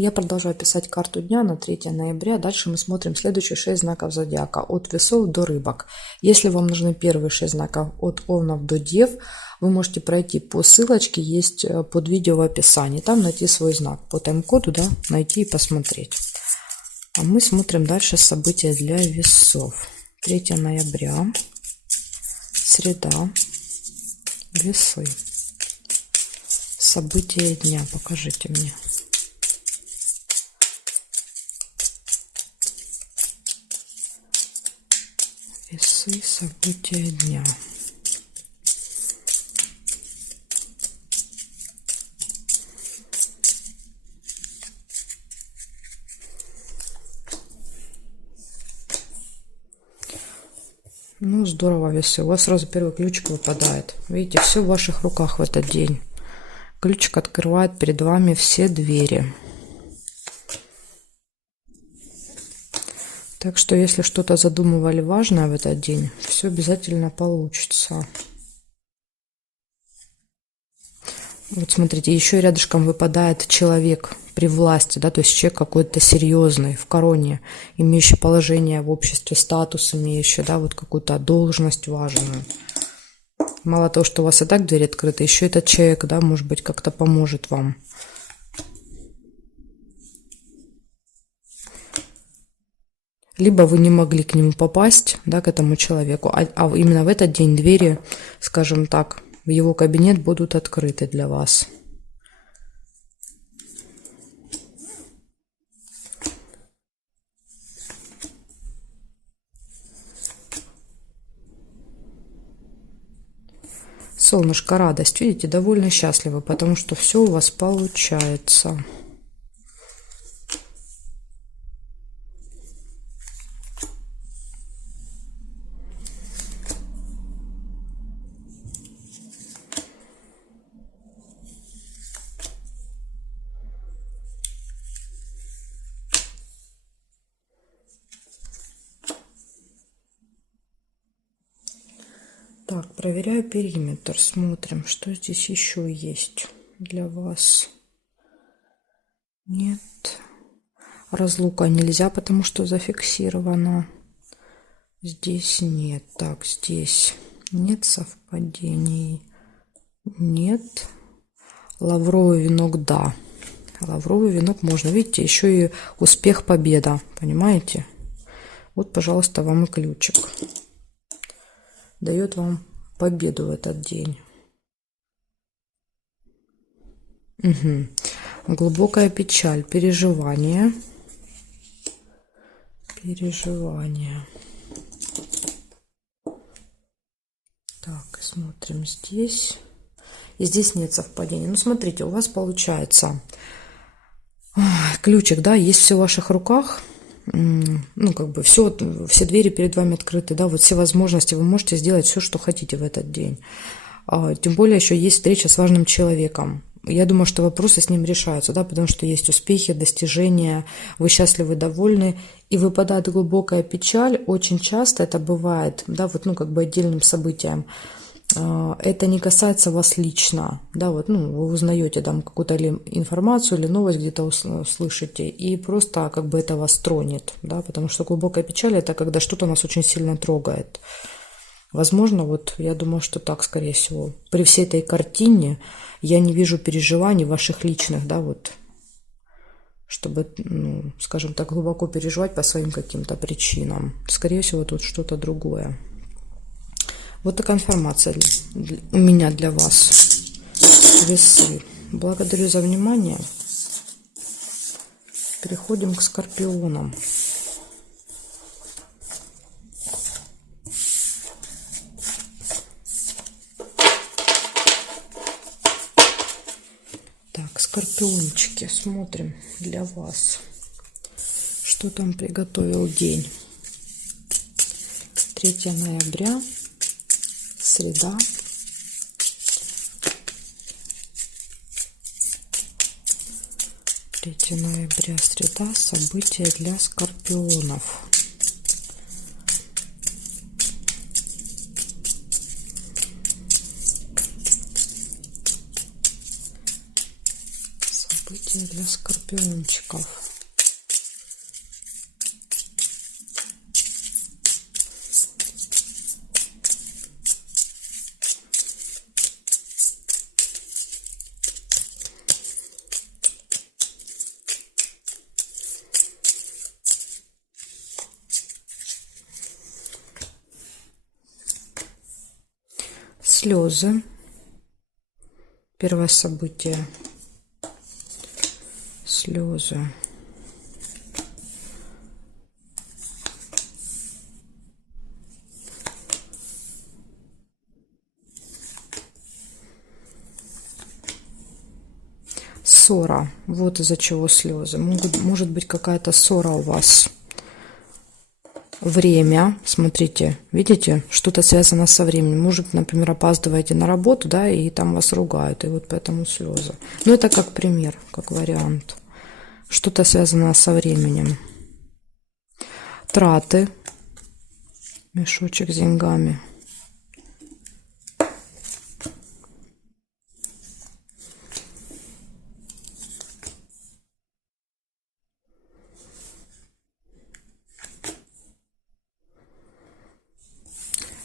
Я продолжаю писать карту дня на 3 ноября. Дальше мы смотрим следующие 6 знаков зодиака. От весов до рыбок. Если вам нужны первые 6 знаков от овнов до дев, вы можете пройти по ссылочке, есть под видео в описании. Там найти свой знак. По тайм-коду, да, найти и посмотреть. А мы смотрим дальше события для весов. 3 ноября. Среда. Весы. События дня. Покажите мне. Весы, события дня. Ну, здорово, весы. У вас сразу первый ключик выпадает. Видите, все в ваших руках в этот день. Ключик открывает перед вами все двери. Так что, если что-то задумывали важное в этот день, все обязательно получится. Вот смотрите, еще рядышком выпадает человек при власти, да, то есть человек какой-то серьезный, в короне, имеющий положение в обществе, статус имеющий, да, вот какую-то должность важную. Мало того, что у вас и так дверь открыта, еще этот человек, да, может быть, как-то поможет вам. Либо вы не могли к нему попасть, да, к этому человеку, а именно в этот день двери, скажем так, в его кабинет будут открыты для вас. Солнышко, радость, видите, довольно счастливы, потому что все у вас получается. Так, проверяю периметр, смотрим, что здесь еще есть для вас. Нет. Разлука нельзя, потому что зафиксировано. Здесь нет. Так, здесь нет совпадений. Нет. Лавровый венок, да. Лавровый венок можно. Видите, еще и успех, победа. Понимаете? Вот, пожалуйста, вам и ключик. Дает вам победу в этот день. Угу. Глубокая печаль, переживание. Переживание. Так, смотрим здесь. И здесь нет совпадений. Ну, смотрите, у вас получается ключик, да, есть все в ваших руках. Ну, как бы все двери перед вами открыты, да, вот все возможности, вы можете сделать все, что хотите в этот день. Тем более еще есть встреча с важным человеком. Я думаю, что вопросы с ним решаются, да, потому что есть успехи, достижения, вы счастливы, довольны, и выпадает глубокая печаль. Очень часто это бывает, да, вот, ну, как бы отдельным событием. Это не касается вас лично, да, вот, ну, вы узнаете там какую-то информацию или новость где-то услышите, и просто как бы это вас тронет, да, потому что глубокая печаль – это когда что-то нас очень сильно трогает. Возможно, вот я думаю, что так, скорее всего. При всей этой картине я не вижу переживаний ваших личных, да, вот, чтобы, ну, скажем так, глубоко переживать по своим каким-то причинам. Скорее всего, тут что-то другое. Вот такая информация у меня для вас. Весы. Благодарю за внимание. Переходим к скорпионам. Так, скорпиончики, смотрим для вас, что там приготовил день. 3 ноября. Среда. Третье ноября, среда. События для скорпионов. события для скорпиончиков. Слезы. Первое событие. Слезы. Ссора. Вот из-за чего слезы. Может быть какая-то ссора у вас. Время, смотрите, видите, что-то связано со временем. Может, например, опаздываете на работу, да, и там вас ругают, и вот поэтому слезы. Ну, это как пример, как вариант. Что-то связано со временем. Траты. Мешочек с деньгами.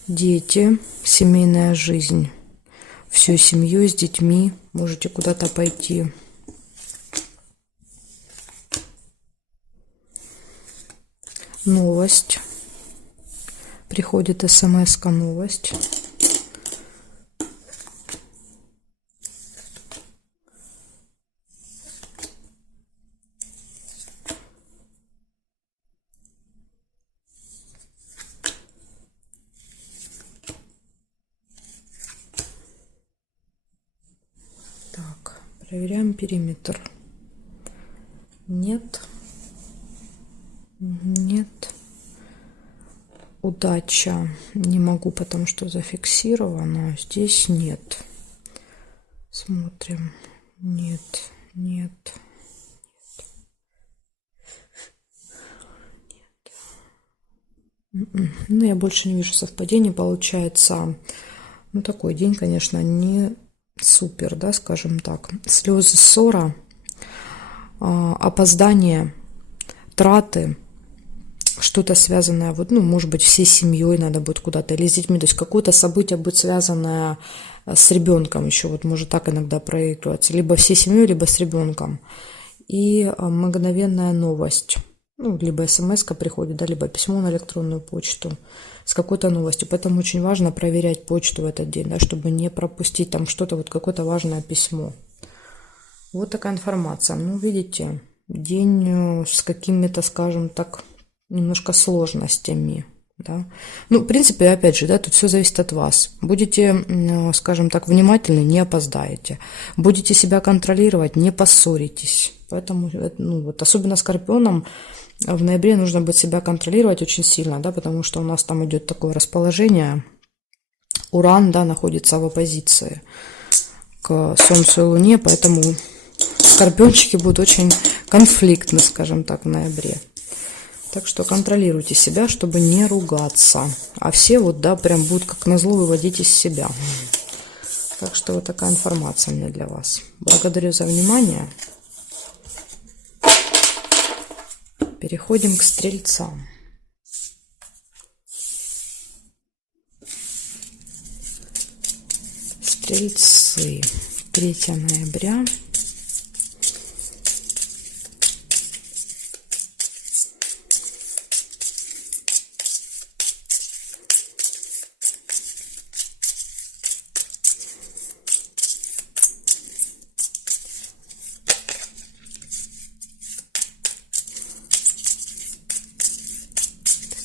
Дети, семейная жизнь. Всю семью с детьми можете куда-то пойти. Новость. Приходит смс-ка, новость. Так, проверяем периметр. Нет. Нет. Удача. Не могу, потому что зафиксировано. Здесь нет. Смотрим. Нет. Нет. Ну, я больше не вижу совпадений. Получается, ну, такой день, конечно, не супер, да, скажем так. Слезы, ссора, опоздание, траты, что-то связанное, вот, ну, может быть, всей семьей надо будет куда-то, или с детьми, то есть какое-то событие будет связанное с ребенком еще, вот может так иногда проигрываться, либо всей семьей, либо с ребенком. И мгновенная новость, ну, либо смс-ка приходит, да, либо письмо на электронную почту с какой-то новостью. Поэтому очень важно проверять почту в этот день, да, чтобы не пропустить там что-то, вот какое-то важное письмо. Вот такая информация. Ну, видите, день с какими-то, скажем так, немножко сложностями, да. Ну, в принципе, опять же, да, тут все зависит от вас. Будете, скажем так, внимательны, не опоздаете. Будете себя контролировать, не поссоритесь. Поэтому, ну, вот особенно скорпионам в ноябре нужно будет себя контролировать очень сильно, да, потому что у нас там идет такое расположение. Уран, да, находится в оппозиции к Солнцу и Луне, поэтому скорпиончики будут очень конфликтны, скажем так, в ноябре. Так что контролируйте себя, чтобы не ругаться. А все вот, да, прям будут как назло выводить из себя. Так что вот такая информация у меня для вас. Благодарю за внимание. Переходим к стрельцам. Стрельцы. 3 ноября.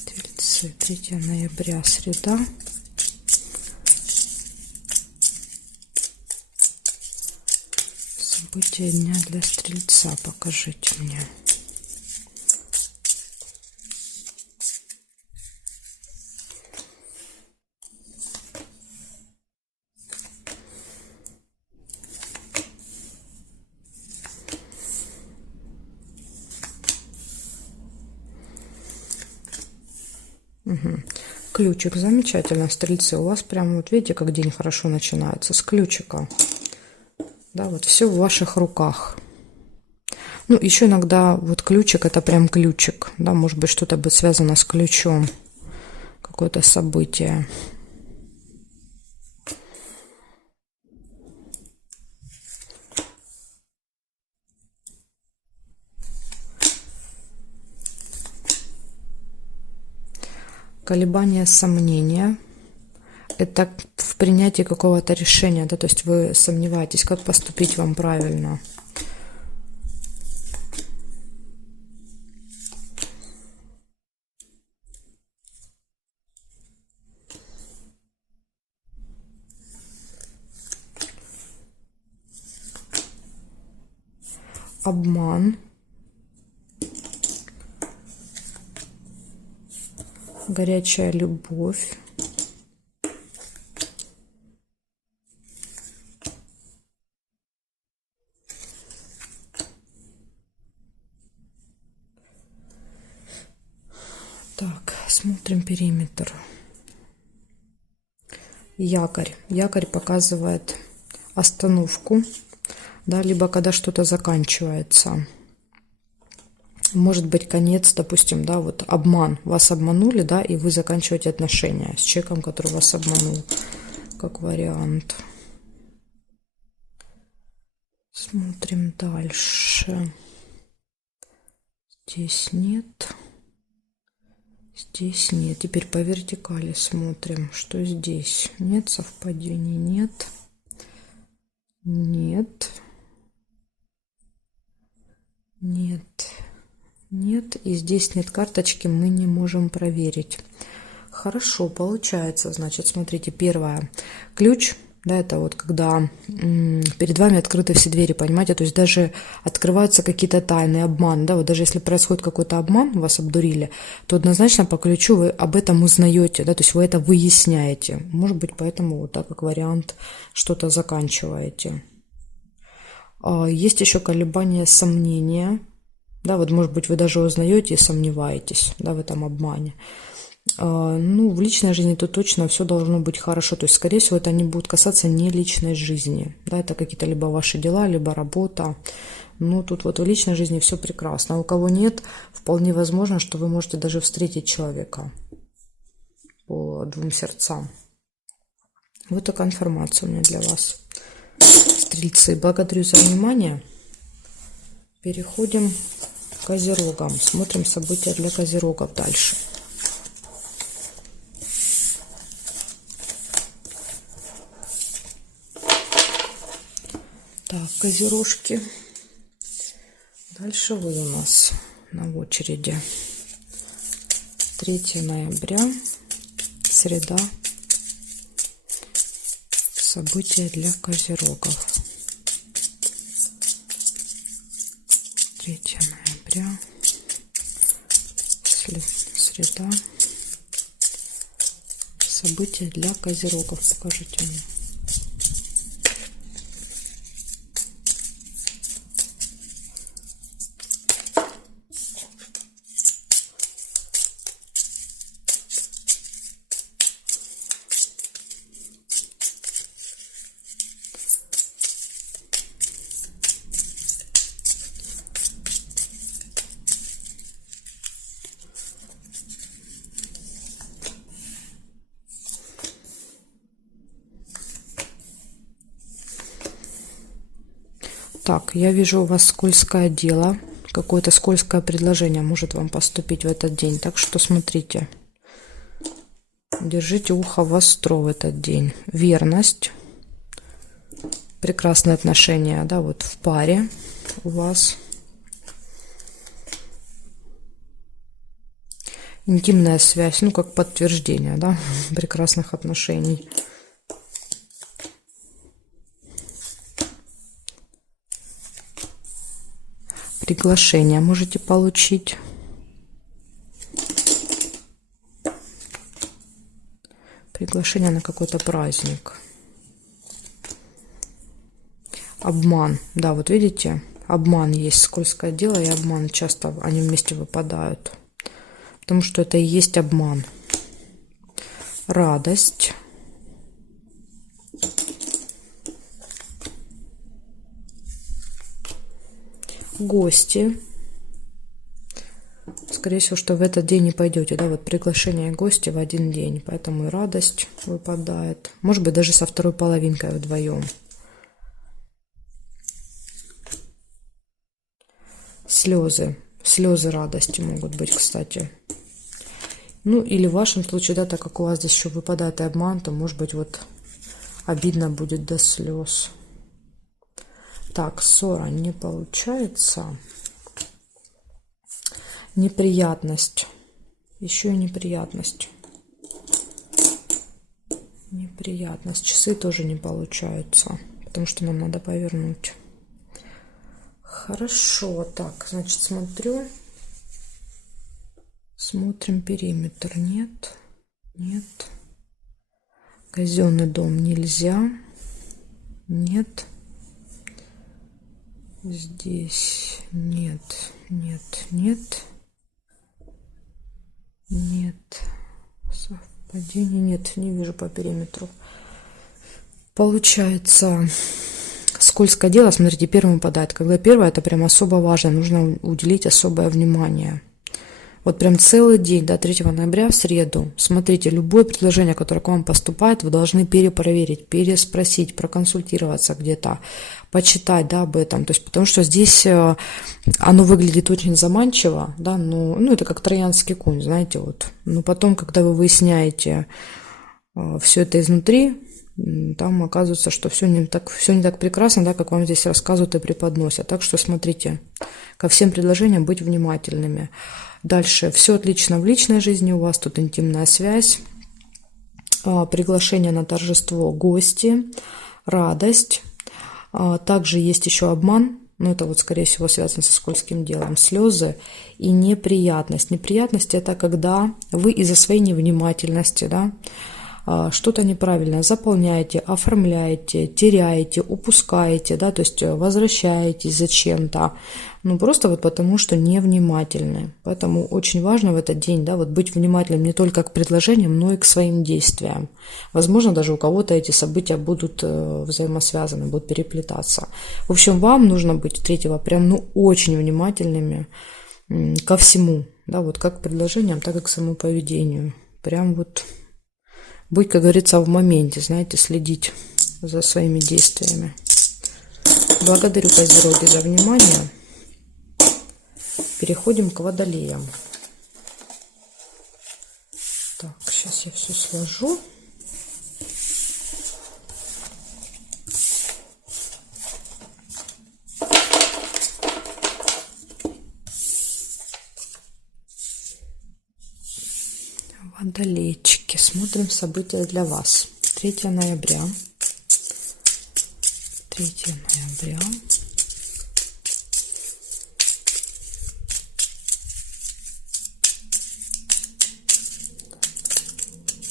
Стрельцы. 3 ноября, среда. События дня для стрельца покажите мне. Угу. Ключик, замечательно, стрельцы. У вас прям, вот видите, как день хорошо начинается, с ключика. Да, вот все в ваших руках. Ну, еще иногда вот ключик, это прям ключик, да, может быть, что-то будет связано с ключом, какое-то событие. Колебания, сомнения. Это в принятии какого-то решения, да, то есть вы сомневаетесь, как поступить вам правильно. Обман. Горячая любовь. Так, смотрим периметр. Якорь. Якорь показывает остановку, да, либо когда что-то заканчивается. Может быть, конец, допустим, да, вот обман. Вас обманули, да, и вы заканчиваете отношения с человеком, который вас обманул, как вариант. Смотрим дальше. Здесь нет. Здесь нет. Теперь по вертикали смотрим, что здесь. Нет совпадений, нет. Нет. Нет. Нет. И здесь нет карточки, мы не можем проверить. Хорошо, получается. Значит, смотрите, первое. Ключ. Да, это вот когда перед вами открыты все двери, понимаете, то есть даже открываются какие-то тайны, обман, да, вот даже если происходит какой-то обман, вас обдурили, то однозначно по ключу вы об этом узнаете, да, то есть вы это выясняете, может быть, поэтому вот так как вариант что-то заканчиваете. Есть еще колебания, сомнения, да, вот может быть вы даже узнаете и сомневаетесь, да, в этом обмане. Ну, в личной жизни то точно все должно быть хорошо. То есть, скорее всего, это не будет касаться не личной жизни. Да, это какие-то либо ваши дела, либо работа. Но тут вот в личной жизни все прекрасно. А у кого нет, вполне возможно, что вы можете даже встретить человека по двум сердцам. Вот такая информация у меня для вас. Стрельцы, благодарю за внимание. Переходим к козерогам. Смотрим события для козерогов дальше. Так, козерожки. Дальше вы у нас на очереди. 3 ноября, среда. События для козерогов. 3 ноября, среда. События для козерогов. Покажите мне. Так, я вижу у вас скользкое дело, какое-то скользкое предложение может вам поступить в этот день. Так что смотрите, держите ухо востро в этот день. Верность, прекрасные отношения, да, вот в паре у вас. Интимная связь, ну, как подтверждение, да, прекрасных отношений. Приглашение можете получить. Приглашение на какой-то праздник. Обман. Да, вот видите, обман есть, скользкое дело и обман. Часто они вместе выпадают. Потому что это и есть обман. Радость. Гости. Скорее всего, что в этот день не пойдете, да, вот приглашение гостя в один день, поэтому и радость выпадает. Может быть, даже со второй половинкой вдвоем. Слезы. Слезы радости могут быть, кстати. Ну, или в вашем случае, да, так как у вас здесь еще выпадает и обман, то, может быть, вот обидно будет до слез. Так, ссора не получается. Неприятность. Еще и неприятность. Неприятность. Часы тоже не получаются, потому что нам надо повернуть. Хорошо. Так, значит, смотрю. Смотрим периметр. Нет. Нет. Казенный дом нельзя. Нет. Здесь нет. Нет. Нет. Нет. Совпадения нет. Не вижу по периметру. Получается, скользкое дело. Смотрите, первым выпадает. Когда первое, это прям особо важно. Нужно уделить особое внимание. Вот прям целый день, до 3 ноября в среду. Смотрите, любое предложение, которое к вам поступает, вы должны перепроверить, переспросить, проконсультироваться где-то, почитать, да, об этом. То есть, потому что здесь оно выглядит очень заманчиво, да, ну это как троянский конь, знаете, вот. Но потом, когда вы выясняете все это изнутри, там оказывается, что все не так прекрасно, да, как вам здесь рассказывают и преподносят. Так что смотрите, ко всем предложениям быть внимательными. Дальше. Все отлично в личной жизни у вас. Тут интимная связь, приглашение на торжество, гости, радость. Также есть еще обман. Но это вот, скорее всего, связано со скользким делом. Слезы и неприятность. Неприятность – это когда вы из-за своей невнимательности, да, что-то неправильно заполняете, оформляете, теряете, упускаете, да, то есть возвращаетесь зачем-то, ну просто вот потому, что невнимательны. Поэтому очень важно в этот день, да, вот быть внимательным не только к предложениям, но и к своим действиям. Возможно, даже у кого-то эти события будут взаимосвязаны, будут переплетаться. В общем, вам нужно быть 3-го прям, ну, очень внимательными ко всему, да, вот как к предложениям, так и к своему поведению. Прям вот быть, как говорится, в моменте, знаете, следить за своими действиями. Благодарю, Козероги, за внимание. Переходим к Водолеям. Так, сейчас я все сложу. Водолейчики. Смотрим события для вас. 3 ноября. 3 ноября.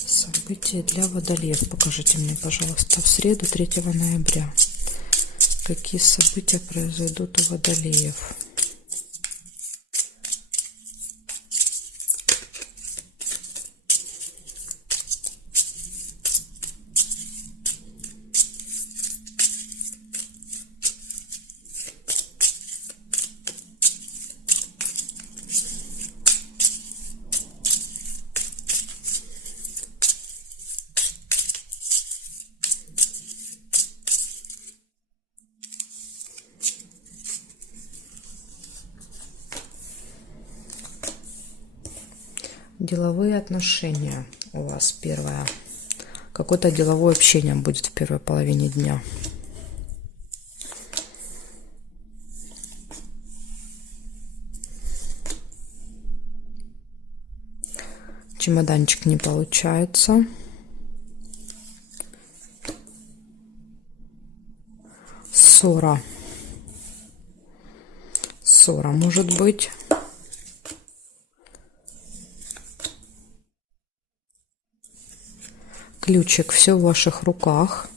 События для Водолеев. Покажите мне, пожалуйста, в среду 3 ноября. Какие события произойдут у Водолеев? Деловые отношения у вас первое. Какое-то деловое общение будет в первой половине дня. Чемоданчик не получается. Ссора. Ссора может быть. Ключик, все в ваших руках.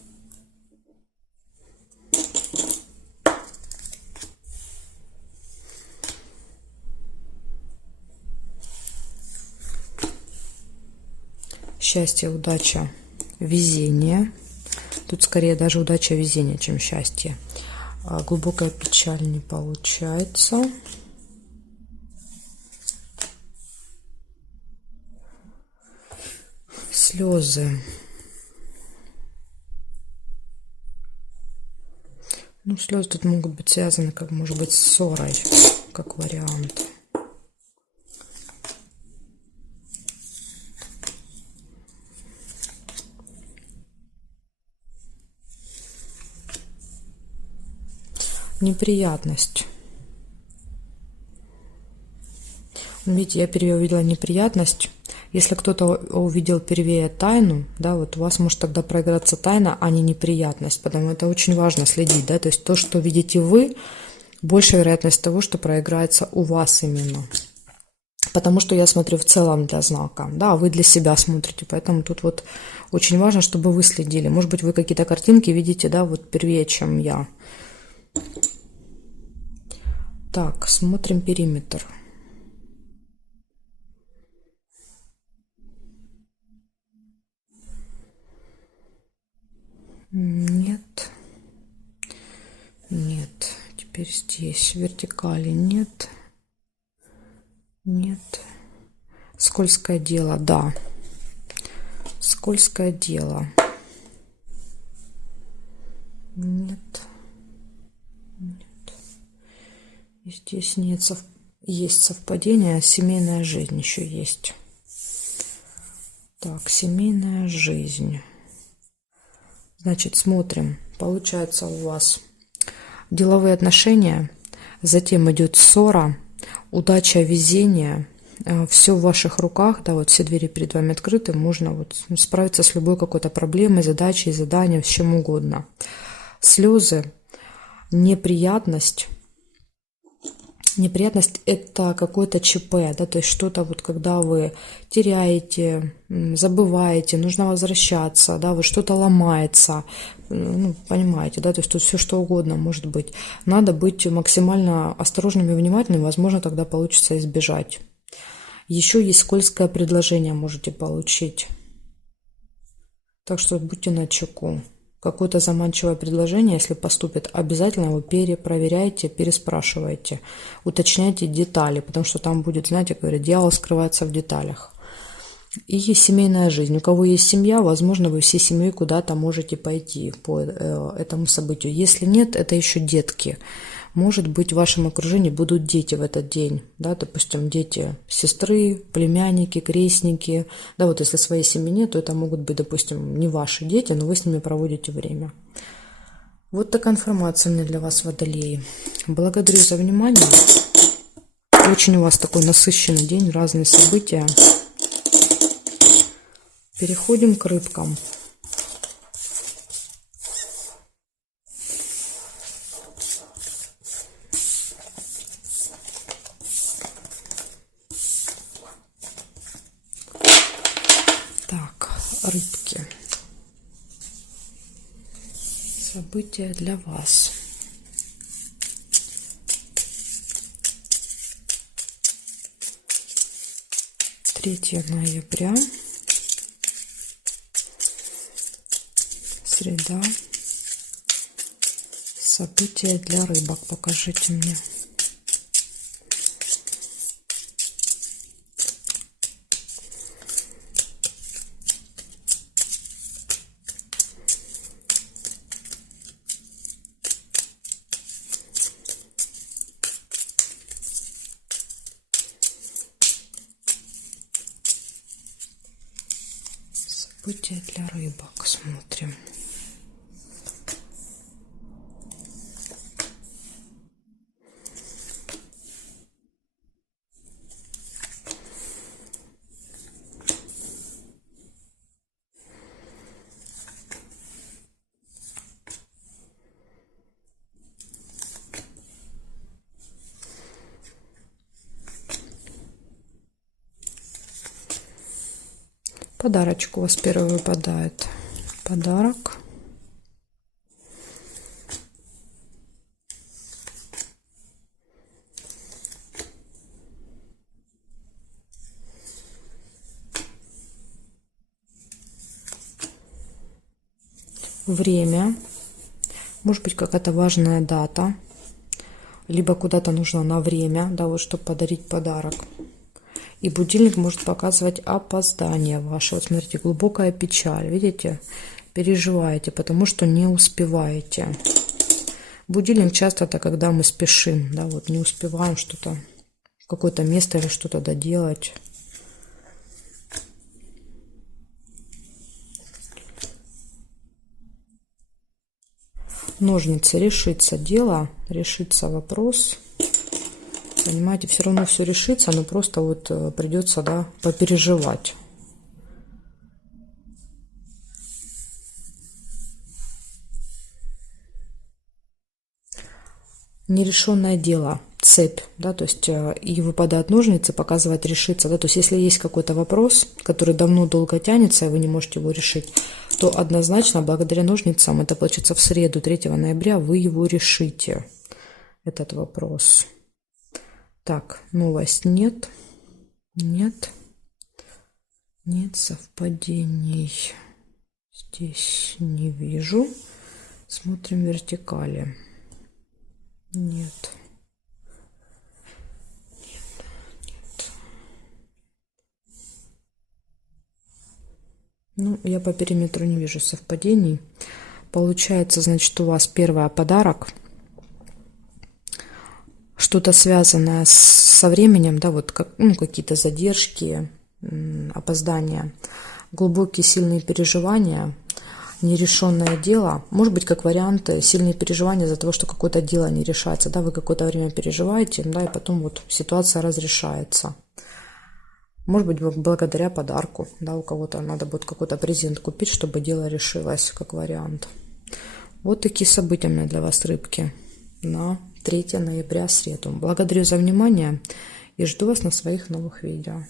Счастье, удача, везение. Тут скорее даже удача, везение, чем счастье. Глубокая печаль не получается. Слезы. Ну, слезы тут могут быть связаны, как может быть, с ссорой, как вариант. Неприятность. Видите, я впервые увидела неприятность. Если кто-то увидел впервые тайну, да, вот у вас может тогда проиграться тайна, а не неприятность, потому это очень важно следить, да, то есть то, что видите вы, больше вероятность того, что проиграется у вас именно. Потому что я смотрю в целом для знака, да, а вы для себя смотрите, поэтому тут вот очень важно, чтобы вы следили. Может быть, вы какие-то картинки видите, да, вот впервые, чем я. Так, смотрим периметр. Нет. Нет. Теперь здесь вертикали нет. Нет. Скользкое дело, да. Скользкое дело. Нет. Нет. И здесь нет. Есть совпадение. Семейная жизнь еще есть. Так, семейная жизнь. Значит, смотрим. Получается у вас деловые отношения, затем идет ссора, удача, везение. Все в ваших руках, да, вот все двери перед вами открыты, можно вот справиться с любой какой-то проблемой, задачей, заданием, с чем угодно. Слезы, неприятность. Неприятность – это какое-то ЧП, да, то есть что-то вот, когда вы теряете, забываете, нужно возвращаться, да, вот что-то ломается, ну, понимаете, да, то есть тут все что угодно может быть. Надо быть максимально осторожными и внимательными, возможно, тогда получится избежать. Еще есть скользкое предложение, можете получить. Так что будьте начеку. Какое-то заманчивое предложение, если поступит, обязательно его перепроверяйте, переспрашивайте, уточняйте детали, потому что там будет, знаете, как говорят, дьявол скрывается в деталях. И есть семейная жизнь. У кого есть семья, возможно, вы всей семьей куда-то можете пойти по этому событию. Если нет, это еще детки. Может быть, в вашем окружении будут дети в этот день, да, допустим, дети сестры, племянники, крестники, да, вот если своей семьи нет, то это могут быть, допустим, не ваши дети, но вы с ними проводите время. Вот такая информация у меня для вас, водолеи. Благодарю за внимание. Очень у вас такой насыщенный день, разные события. Переходим к рыбкам. Рыбки. События для вас. Третье ноября. Среда. События для рыбок. Покажите мне. События для рыбок. Смотрим. Подарочек у вас первый выпадает. Подарок. Время. Может быть, какая-то важная дата, либо куда-то нужно на время, да, вот, чтобы подарить подарок. И будильник может показывать опоздание ваше. Вот смотрите, глубокая печаль, видите? Переживаете, потому что не успеваете. Будильник часто это когда мы спешим, да, вот не успеваем что-то, в какое-то место или что-то доделать. Ножницы, решится дело, решится вопрос. Понимаете, все равно все решится, но просто вот придется, да, попереживать. Нерешенное дело, цепь, да, то есть и выпадают ножницы, показывает решиться, да, то есть если есть какой-то вопрос, который давно долго тянется, и вы не можете его решить, то однозначно благодаря ножницам, это получится в среду, 3 ноября, вы его решите, этот вопрос. Так, новость нет, нет совпадений, здесь не вижу, смотрим вертикали. Нет. Ну, я по периметру не вижу совпадений. Получается, значит, у вас первый подарок. Что-то связанное со временем, да, вот как, ну, какие-то задержки, опоздания, глубокие сильные переживания, нерешенное дело, может быть, как вариант, сильные переживания из-за того, что какое-то дело не решается, да, вы какое-то время переживаете, да, и потом вот ситуация разрешается. Может быть, благодаря подарку, да, у кого-то надо будет какой-то презент купить, чтобы дело решилось, как вариант. Вот такие события у меня для вас, рыбки, на 3 ноября, среду. Благодарю за внимание и жду вас на своих новых видео.